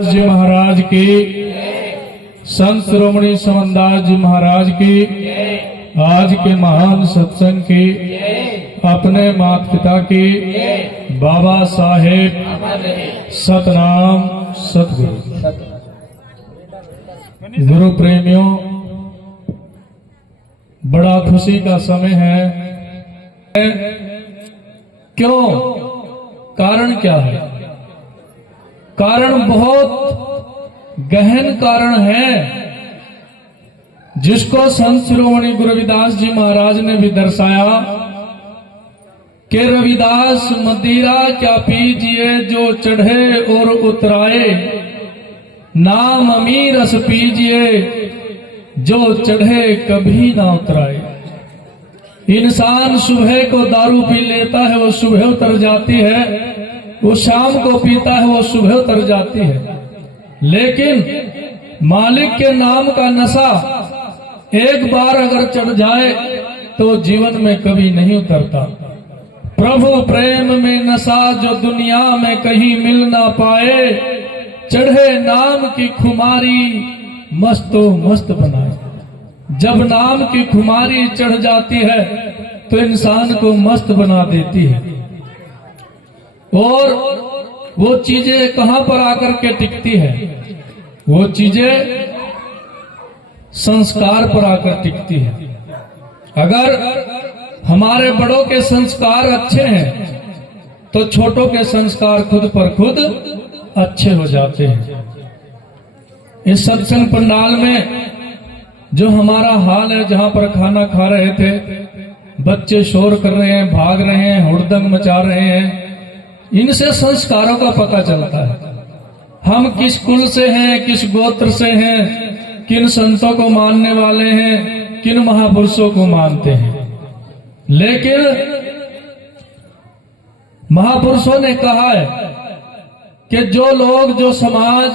जी महाराज की, संत शिरोमणि समनदास जी महाराज की, आज के महान सत्संग की, अपने माता पिता की, बाबा साहेब सतनाम सतगुरु। गुरु प्रेमियों, बड़ा खुशी का समय है। क्यों? कारण क्या है? कारण बहुत गहन कारण है, जिसको संत शिरोमणि गुरु रविदास जी महाराज ने भी दर्शाया कि रविदास मदिरा क्या पीजिए जो चढ़े और उतराए, नाम अमीर रस पीजिए जो चढ़े कभी ना उतराए। इंसान सुबह को दारू पी लेता है, वो सुबह उतर जाती है, वो शाम को पीता है, वो सुबह उतर जाती है। लेकिन मालिक के नाम का नशा एक बार अगर चढ़ जाए तो जीवन में कभी नहीं उतरता। प्रभु प्रेम में नशा जो दुनिया में कहीं मिल ना पाए, चढ़े नाम की खुमारी मस्तो मस्त बनाए। जब नाम की खुमारी चढ़ जाती है तो इंसान को मस्त बना देती है। और वो चीजें कहां पर आकर के टिकती है? वो चीजें संस्कार पर आकर टिकती है। अगर हमारे बड़ों के संस्कार अच्छे हैं तो छोटों के संस्कार खुद पर खुद अच्छे हो जाते हैं। इस सत्संग पंडाल में जो हमारा हाल है, जहां पर खाना खा रहे थे, बच्चे शोर कर रहे हैं, भाग रहे हैं, हुड़दंग मचा रहे हैं, इनसे संस्कारों का पता चलता है। हम किस कुल से हैं, किस गोत्र से हैं, किन संतों को मानने वाले हैं, किन महापुरुषों को मानते हैं। लेकिन महापुरुषों ने कहा है कि जो लोग, जो समाज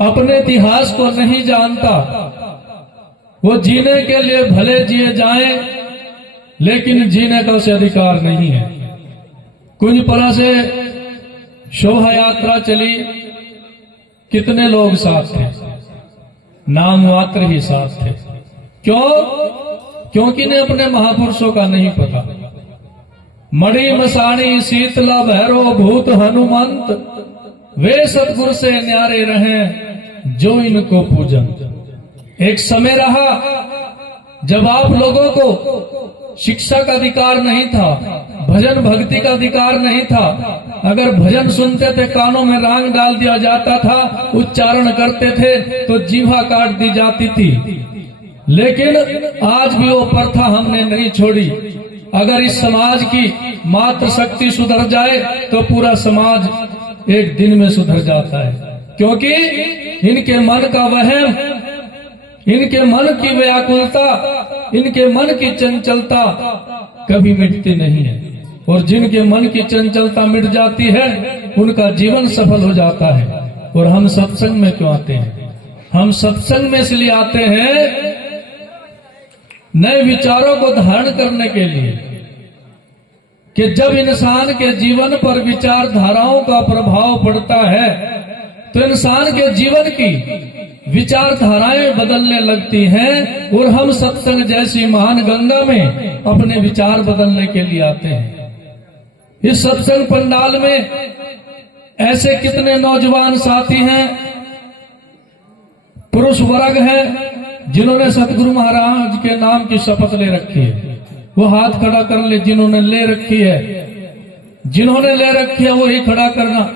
अपने इतिहास को नहीं जानता, वो जीने के लिए भले जिए जाएं, लेकिन जीने का उसे अधिकार नहीं है। कुंजपरा से शोभा यात्रा चली, कितने लोग साथ थे? नाम मात्र ही साथ थे। क्यों? क्योंकि ने अपने महापुरुषों का नहीं पता। मणि मसाणी शीतला भैरव भूत हनुमंत, वे सतगुरु से न्यारे रहे जो इनको पूजन। एक समय रहा जब आप लोगों को शिक्षा का अधिकार नहीं था, भजन भक्ति का अधिकार नहीं था। अगर भजन सुनते थे, कानों में रांग डाल दिया जाता था, उच्चारण करते थे तो जीवा काट दी जाती थी। लेकिन आज भी वो प्रथा हमने नहीं छोड़ी। अगर इस समाज की मात्र शक्ति सुधर जाए तो पूरा समाज एक दिन में सुधर जाता है। क्योंकि इनके मन का वहम, इनके मन की व्याकुलता, इनके मन की चंचलता कभी मिटती नहीं है। और जिनके मन की चंचलता मिट जाती है, उनका जीवन सफल हो जाता है। और हम सत्संग में क्यों आते हैं? हम सत्संग में इसलिए आते हैं नए विचारों को धारण करने के लिए, कि जब इंसान के जीवन पर विचारधाराओं का प्रभाव पड़ता है तो इंसान के जीवन की विचारधाराएं बदलने लगती हैं। और हम सत्संग जैसी महान गंगा में अपने विचार बदलने के लिए आते हैं। इस सत्संग पंडाल में ऐसे कितने नौजवान साथी हैं, पुरुष वर्ग है, जिन्होंने सतगुरु महाराज के नाम की शपथ ले रखी है। वो हाथ खड़ा कर ले जिन्होंने ले रखी है। जिन्होंने ले रखी है वो ही खड़ा करना,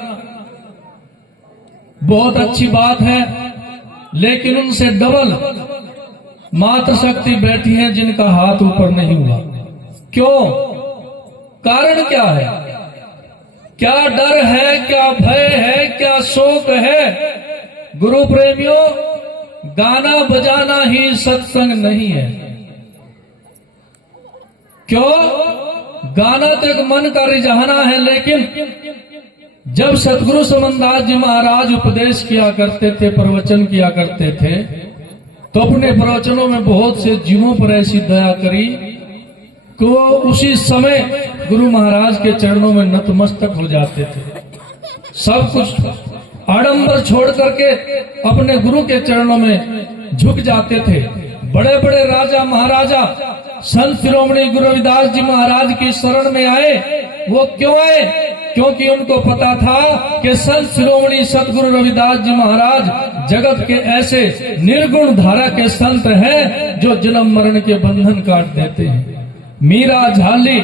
बहुत अच्छी बात है। लेकिन उनसे डबल मात्र शक्ति बैठी है जिनका हाथ ऊपर नहीं हुआ। क्यों? कारण क्या है? क्या डर है, क्या भय है, क्या शोक है? गुरु प्रेमियों, गाना बजाना ही सत्संग नहीं है। क्यों? गाना तो एक मन का रिझाना है। लेकिन जब सतगुरु समनदास जी महाराज उपदेश किया करते थे, प्रवचन किया करते थे, तो अपने प्रवचनों में बहुत से जीवों पर ऐसी दया करी कि वो उसी समय गुरु महाराज के चरणों में नतमस्तक हो जाते थे। सब कुछ आडंबर छोड़ करके अपने गुरु के चरणों में झुक जाते थे। बड़े बड़े राजा महाराजा संत शिरोमणि गुरु रविदास जी महाराज की शरण में आए। वो क्यों आए? क्योंकि उनको पता था कि संत शिरोमणि सतगुरु रविदास जी महाराज जगत के ऐसे निर्गुण धारा के संत हैं जो जन्म मरण के बंधन काट देते हैं। मीरा झाली,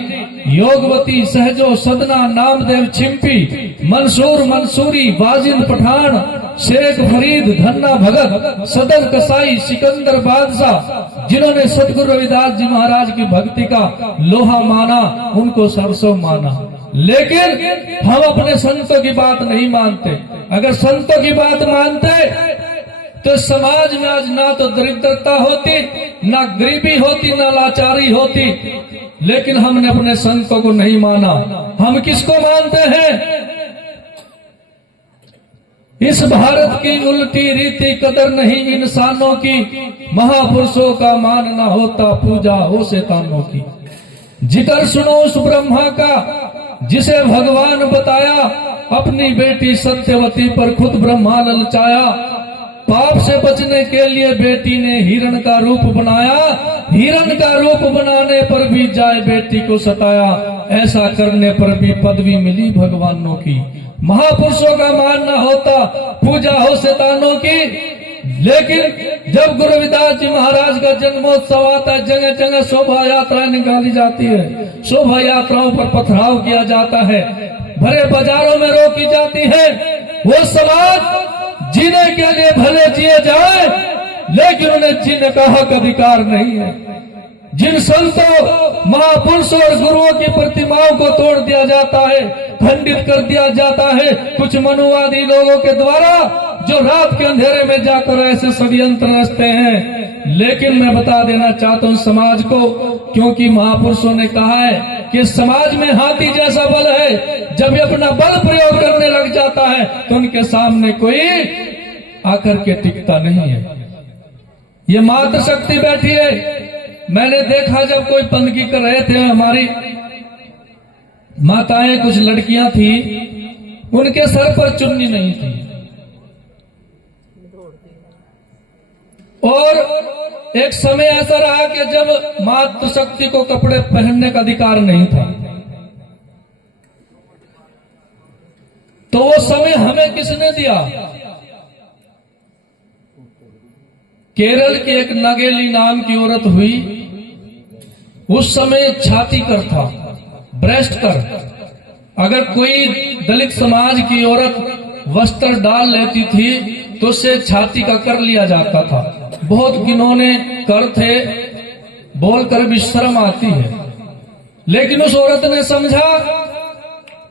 योगवती, सहजो सदना, नामदेव छिंपी, मंसूर मंसूरी, वाजिद पठान, शेख फरीद, धन्ना भगत, सदर कसाई, सिकंदर बादशाह, जिन्होंने सतगुरु रविदास जी महाराज की भक्ति का लोहा माना, उनको सरसों माना। लेकिन हम अपने संतों की बात नहीं मानते। अगर संतों की बात मानते तो समाज में आज ना तो दरिद्रता होती, ना गरीबी होती, ना लाचारी होती। लेकिन हमने अपने संतों को नहीं माना। हम किसको मानते हैं? इस भारत की उल्टी रीति, कदर नहीं इंसानों की, महापुरुषों का मान ना होता, पूजा हो शैतानों की। जिक्र सुनो उस ब्रह्मा का जिसे भगवान बताया, अपनी बेटी सत्यवती पर खुद ब्रह्मा ललचाया। पाप से बचने के लिए बेटी ने हिरण का रूप बनाया, हिरण का रूप बनाने पर भी जाए बेटी को सताया। ऐसा करने पर भी पदवी मिली भगवानों की। महापुरुषों का मान न होता, पूजा हो शैतानों की। लेकिन जब गुरु रविदास जी महाराज का जन्मोत्सव आता है, जगह जगह शोभा यात्राएं निकाली जाती है, शोभा यात्राओं पर पथराव किया जाता है, भरे बाजारों में रोकी जाती है। वो समाज जीने के लिए भले जिए जाए, लेकिन उन्हें जीने का हक अधिकार नहीं है। जिन संतों, महापुरुषों और गुरुओं की प्रतिमाओं को तोड़ दिया जाता है, खंडित कर दिया जाता है कुछ मनुवादी लोगों के द्वारा, जो रात के अंधेरे में जाकर ऐसे षड्यंत्र रचते हैं। लेकिन मैं बता देना चाहता हूं समाज को, क्योंकि महापुरुषों ने कहा है कि समाज में हाथी जैसा बल है। जब ये अपना बल प्रयोग करने लग जाता है तो उनके सामने कोई आकर के टिकता नहीं है। ये मातृ शक्ति बैठी है। मैंने देखा जब कोई बंदगी कर रहे थे, हमारी माताएं, कुछ लड़कियां थी, उनके सर पर चुन्नी नहीं थी और एक समय ऐसा रहा कि जब मातृशक्ति को कपड़े पहनने का अधिकार नहीं था, तो वो समय हमें किसने दिया? केरल की एक नगेली नाम की औरत हुई। उस समय छाती कर था, ब्रेस्ट कर। अगर कोई दलित समाज की औरत वस्त्र डाल लेती थी तो उससे छाती का कर लिया जाता था। बहुत गिनौने कर थे, बोलकर भी शर्म आती है। लेकिन उस औरत ने समझा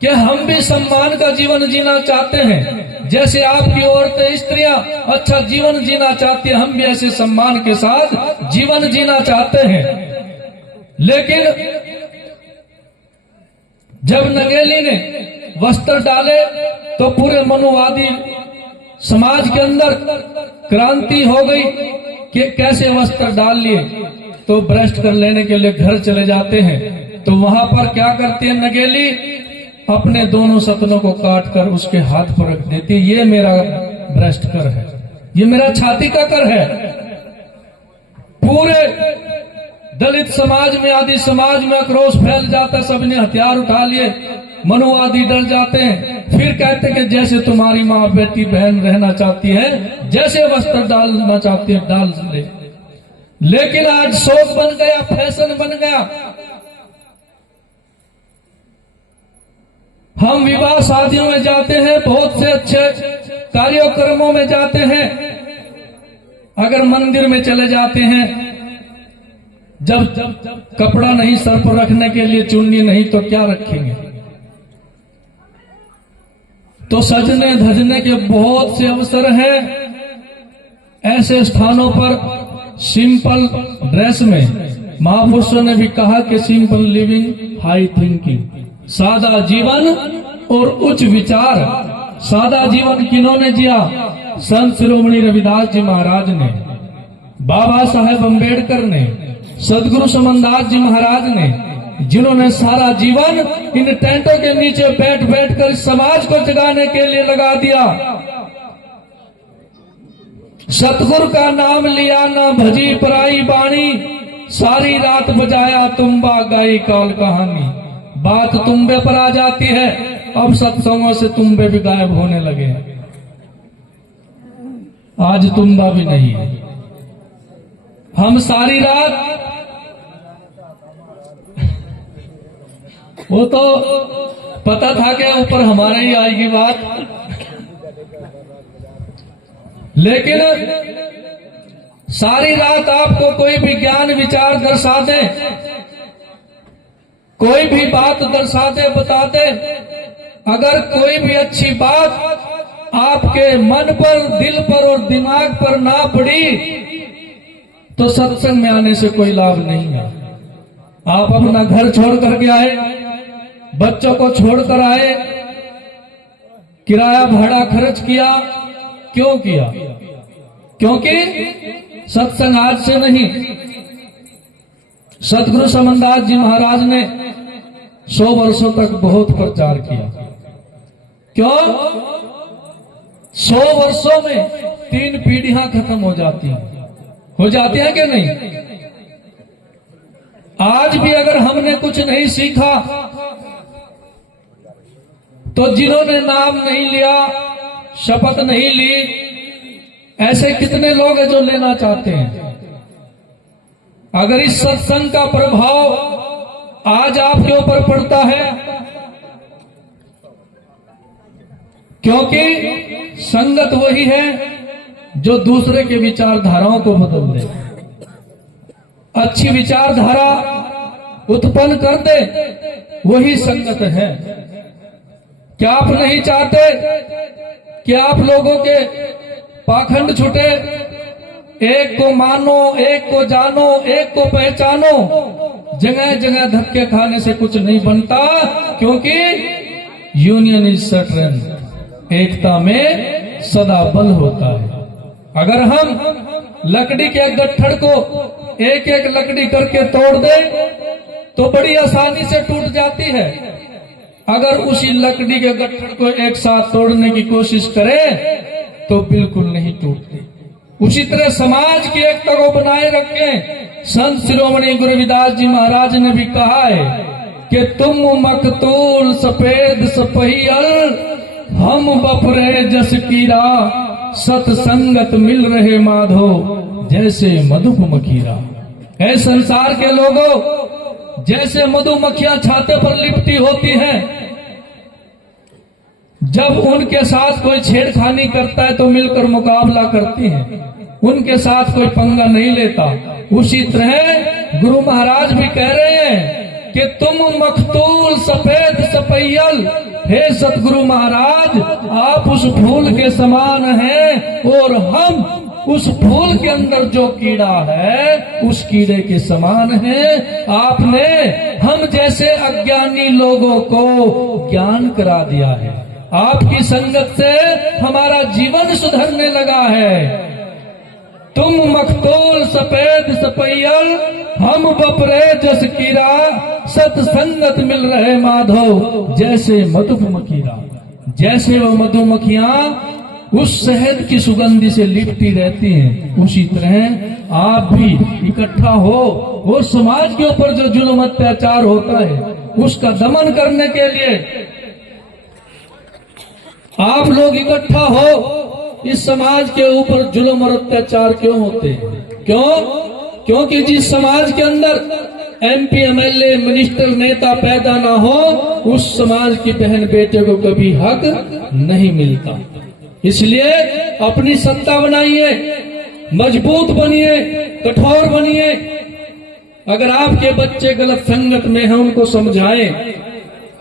कि हम भी सम्मान का जीवन जीना चाहते हैं, जैसे आपकी औरतें, स्त्रियां अच्छा जीवन जीना चाहती है, हम भी ऐसे सम्मान के साथ जीवन जीना चाहते हैं। लेकिन जब नगेली ने वस्त्र डाले तो पूरे मनुवादी समाज के अंदर क्रांति हो गई कि कैसे वस्त्र डाल लिए, तो ब्रेस्ट कर लेने के लिए घर चले जाते हैं। तो वहां पर क्या करती है नगेली? अपने दोनों सतनों को काट कर उसके हाथ पर रख देती। ये मेरा ब्रेस्ट कर है, ये मेरा छाती का कर है। पूरे दलित समाज में, आदि समाज में आक्रोश फैल जाता है। सबने हथियार उठा लिए, मनुवादी डर जाते हैं। फिर कहते हैं कि जैसे तुम्हारी माँ, बेटी, बहन रहना चाहती है, जैसे वस्त्र डालना चाहती है डाल ले। लेकिन आज शौक बन गया, फैशन बन गया। हम विवाह शादियों में जाते हैं, बहुत से अच्छे कार्यक्रमों में जाते हैं। अगर मंदिर में चले जाते हैं, जब कपड़ा नहीं सर पर रखने के लिए, चुन्नी नहीं, तो क्या रखेंगे? तो सजने धजने के बहुत से अवसर हैं। ऐसे स्थानों पर सिंपल ड्रेस में महापुरुषों ने भी कहा कि सिंपल लिविंग, हाई थिंकिंग, सादा जीवन और उच्च विचार। सादा जीवन किन्होंने जिया? संत शिरोमणि रविदास जी महाराज ने, बाबा साहेब अम्बेडकर ने, सदगुरु समनदास जी महाराज ने, जिन्होंने सारा जीवन इन टेंटों के नीचे बैठ बैठ कर समाज को जगाने के लिए लगा दिया। सतगुरु का नाम लिया ना भजी पराई बाणी, सारी रात बजाया तुम्बा गाई कौल कहानी। बात तुम्बे पर आ जाती है, अब सत्संगों से तुम्बे भी गायब होने लगे हैं। आज तुम्बा भी नहीं है। हम सारी रात, वो तो पता था कि ऊपर हमारे ही आएगी बात, लेकिन सारी रात आपको कोई भी ज्ञान विचार दर्शा दे, कोई भी बात दर्शा दे, बता दे, अगर कोई भी अच्छी बात आपके मन पर, दिल पर और दिमाग पर ना पड़ी तो सत्संग में आने से कोई लाभ नहीं है। आप अपना घर छोड़ करके आए, बच्चों को छोड़कर आए, किराया भाड़ा खर्च किया, क्यों किया? क्योंकि सत्संग आज से नहीं, सतगुरु समनदास जी महाराज ने 100 वर्षों तक बहुत प्रचार किया। क्यों? 100 वर्षों में 3 पीढ़ियां खत्म हो जाती हैं कि नहीं? आज भी अगर हमने कुछ नहीं सीखा तो जिन्होंने नाम नहीं लिया, शपथ नहीं ली, ऐसे कितने लोग हैं जो लेना चाहते हैं? अगर इस सत्संग का प्रभाव आज आपके ऊपर पड़ता है, क्योंकि संगत वही है जो दूसरे के विचारधाराओं को बदल दे, अच्छी विचारधारा उत्पन्न कर दे, वही संगत है। क्या आप नहीं चाहते कि आप लोगों के पाखंड छूटे? एक को मानो, एक को जानो, एक को पहचानो। जगह जगह धक्के खाने से कुछ नहीं बनता, क्योंकि यूनियन इज स्ट्रेंथ, एकता में सदा बल होता है। अगर हम लकड़ी के गट्ठड़ को एक एक लकड़ी करके तोड़ दे तो बड़ी आसानी से टूट जाती है। अगर उसी लकड़ी के गट्ठड़ को एक साथ तोड़ने की कोशिश करें तो बिल्कुल नहीं टूटती। उसी तरह समाज की एकता को बनाए रखें। संत शिरोमणि गुरु रविदास जी महाराज ने भी कहा है कि तुम मकतूल सफेद सपहियल, हम बपरे जस कीरा, सत्संगत मिल रहे माधो जैसे मधुप मखीरा। ऐ संसार के लोगों, जैसे मधुमक्खियां छाते पर लिपटी होती हैं, जब उनके साथ कोई छेड़खानी करता है तो मिलकर मुकाबला करती हैं, उनके साथ कोई पंगा नहीं लेता। उसी तरह गुरु महाराज भी कह रहे हैं कि तुम मखतूल सफेद सपैयल, हे सतगुरु महाराज, आप उस फूल के समान हैं और हम उस फूल के अंदर जो कीड़ा है उस कीड़े के समान है। आपने हम जैसे अज्ञानी लोगों को ज्ञान करा दिया है। आपकी संगत से हमारा जीवन सुधरने लगा है। तुम मखतूल सफेद सपैयल, हम बपरे जस कीरा, सत्संगत मिल रहे माधव जैसे मधुप मखीरा। जैसे वो मधुमक्खियां उस शहद की सुगंधी से लिपटी रहती हैं, उसी तरह आप भी इकट्ठा हो और समाज के ऊपर जो जुल्म अत्याचार होता है उसका दमन करने के लिए आप लोग इकट्ठा हो। इस समाज के ऊपर जुल्म और अत्याचार क्यों होते हैं? क्यों? क्योंकि जिस समाज के अंदर MP MLA मिनिस्टर नेता पैदा ना हो, उस समाज की बहन बेटे को कभी हक नहीं मिलता। इसलिए अपनी सत्ता बनाइए, मजबूत बनिए, कठोर बनिए। अगर आपके बच्चे गलत संगत में हैं, उनको समझाएं,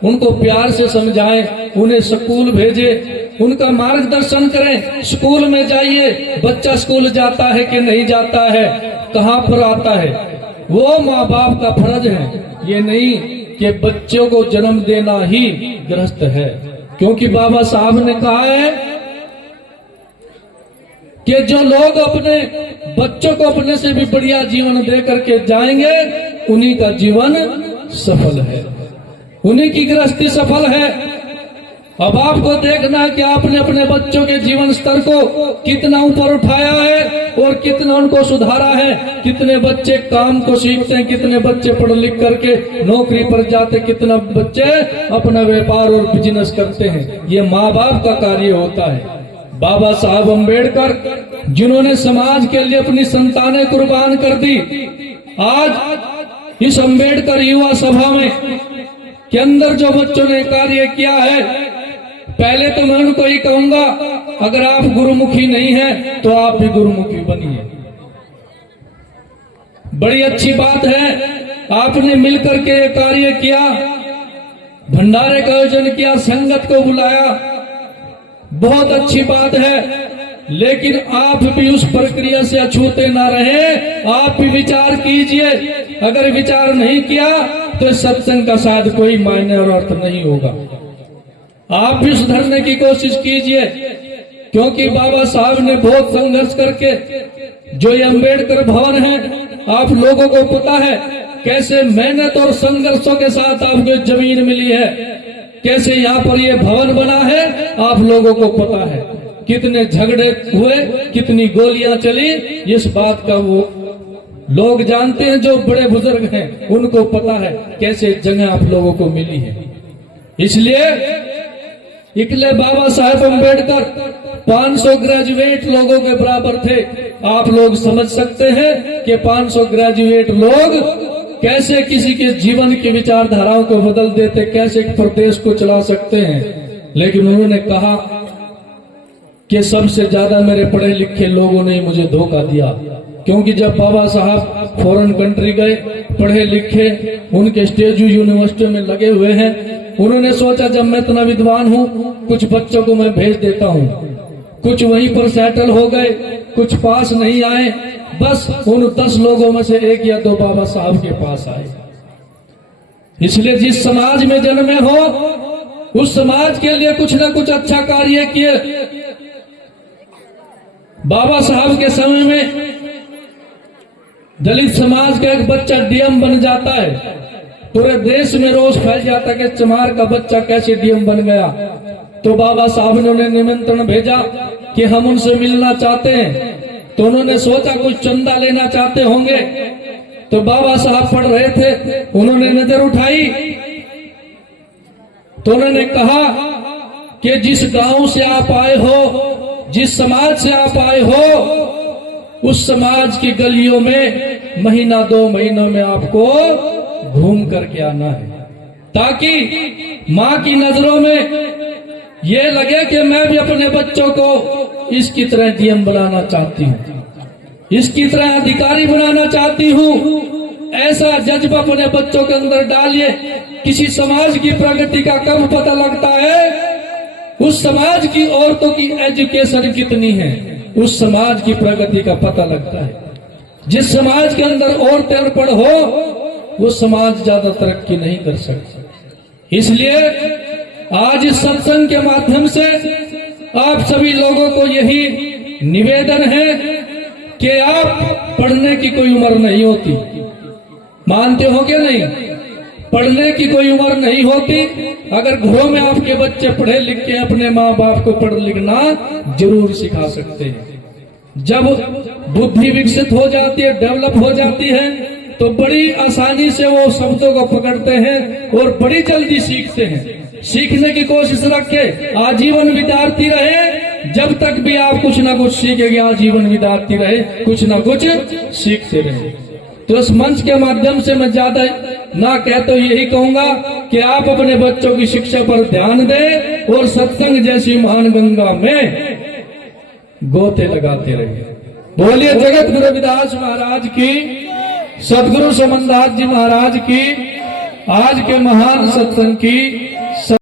उनको प्यार से समझाएं, उन्हें स्कूल भेजें, उनका मार्गदर्शन करें। स्कूल में जाइए, बच्चा स्कूल जाता है कि नहीं जाता है, कहाँ पर आता है, वो माँ बाप का फर्ज है। ये नहीं कि बच्चों को जन्म देना ही गृहस्थ है, क्योंकि बाबा साहब ने कहा है कि जो लोग अपने बच्चों को अपने से भी बढ़िया जीवन दे करके जाएंगे, उन्हीं का जीवन सफल है, उन्हीं की गृहस्थी सफल है। अब आपको देखना है कि आपने अपने बच्चों के जीवन स्तर को कितना ऊपर उठाया है और कितना उनको सुधारा है। कितने बच्चे काम को सीखते हैं, कितने बच्चे पढ़ लिख करके नौकरी पर जाते, कितना बच्चे अपना व्यापार और बिजनेस करते हैं। ये माँ बाप का कार्य होता है। बाबा साहब अम्बेडकर जिन्होंने समाज के लिए अपनी संतानें कुर्बान कर दी, आज इस अम्बेडकर युवा सभा में के अंदर जो बच्चों ने कार्य किया है, पहले तो मैं उनको ही कहूंगा, अगर आप गुरुमुखी नहीं हैं तो आप भी गुरुमुखी बनिए। बड़ी अच्छी बात है आपने मिलकर के ये कार्य किया, भंडारे का आयोजन किया, संगत को बुलाया, बहुत अच्छी बात है। लेकिन आप भी उस प्रक्रिया से अछूते ना रहे, आप भी विचार कीजिए। अगर विचार नहीं किया तो सत्संग का शायद कोई मायने और अर्थ नहीं होगा। आप भी सुधरने की कोशिश कीजिए, क्योंकि बाबा साहब ने बहुत संघर्ष करके जो ये अम्बेडकर भवन है, आप लोगों को पता है कैसे मेहनत और संघर्षों के साथ आपको जमीन मिली है, कैसे यहाँ पर ये भवन बना है, आप लोगों को पता है। कितने झगड़े हुए, कितनी गोलियां चली, इस बात का वो लोग जानते हैं, जो बड़े बुजुर्ग हैं उनको पता है कैसे जगह आप लोगों को मिली है। इसलिए इकले बाबा साहेब अम्बेडकर 500 ग्रेजुएट लोगों के बराबर थे। आप लोग समझ सकते हैं कि 500 ग्रेजुएट लोग कैसे किसी के जीवन की विचारधाराओं को बदल देते, कैसे एक प्रदेश को चला सकते हैं। लेकिन उन्होंने कहा कि सबसे ज्यादा मेरे पढ़े लिखे लोगों ने मुझे धोखा दिया, क्योंकि जब बाबा साहब फॉरेन कंट्री गए, पढ़े लिखे उनके स्टेजू यूनिवर्सिटी में लगे हुए हैं, उन्होंने सोचा जब मैं इतना विद्वान हूँ, कुछ बच्चों को मैं भेज देता हूँ। कुछ वहीं पर सेटल हो गए, कुछ पास नहीं आए, बस उन 10 लोगों में से 1 या 2 बाबा साहब के पास आए। इसलिए जिस समाज में जन्मे हो, उस समाज के लिए कुछ न कुछ अच्छा कार्य किए। बाबा साहब के समय में दलित समाज का एक बच्चा डीएम बन जाता है, पूरे देश में रोष फैल जाता कि चमार का बच्चा कैसे डीएम बन गया। तो बाबा साहब ने उन्हें निमंत्रण भेजा कि हम उनसे मिलना चाहते हैं। तो उन्होंने सोचा कुछ चंदा लेना चाहते होंगे। तो बाबा साहब पढ़ रहे थे, उन्होंने नजर उठाई तो उन्होंने कहा कि जिस गांव से आप आए हो, जिस समाज से आप आए हो, उस समाज की गलियों में महीना 2 महीनों में आपको घूम करके आना है, ताकि माँ की नजरों में ये लगे कि मैं भी अपने बच्चों को इसकी तरह डीएम बनाना चाहती हूँ, इसकी तरह अधिकारी बनाना चाहती हूँ। ऐसा जज्बा अपने बच्चों के अंदर डालिए। किसी समाज की प्रगति का कब पता लगता है? उस समाज की औरतों की एजुकेशन कितनी है, उस समाज की प्रगति का पता लगता है। जिस समाज के अंदर औरतें अनपढ़ हो, वो समाज ज्यादा तरक्की नहीं कर सकता। इसलिए आज इस सत्संग के माध्यम से आप सभी लोगों को यही निवेदन है कि आप पढ़ने की कोई उम्र नहीं होती, मानते हो कि नहीं? पढ़ने की कोई उम्र नहीं होती। अगर घरों में आपके बच्चे पढ़े लिख के अपने माँ बाप को पढ़ लिखना जरूर सिखा सकते हैं। जब बुद्धि विकसित हो जाती है, डेवलप हो जाती है, तो बड़ी आसानी से वो शब्दों को पकड़ते हैं और बड़ी जल्दी सीखते हैं। सीखने की कोशिश रखे, आजीवन विद्यार्थी रहे। जब तक भी आप कुछ ना कुछ सीखेंगे, आजीवन विद्यार्थी रहे, कुछ ना कुछ सीखते रहे। तो इस मंच के माध्यम से मैं ज्यादा ना कहते यही कहूंगा कि आप अपने बच्चों की शिक्षा पर ध्यान दें और सत्संग जैसी महान गंगा में गोते लगाते रहिए। बोलिए जगत गुरु रविदास महाराज की, सदगुरु समनदास जी महाराज की, आज के महान सत्संग की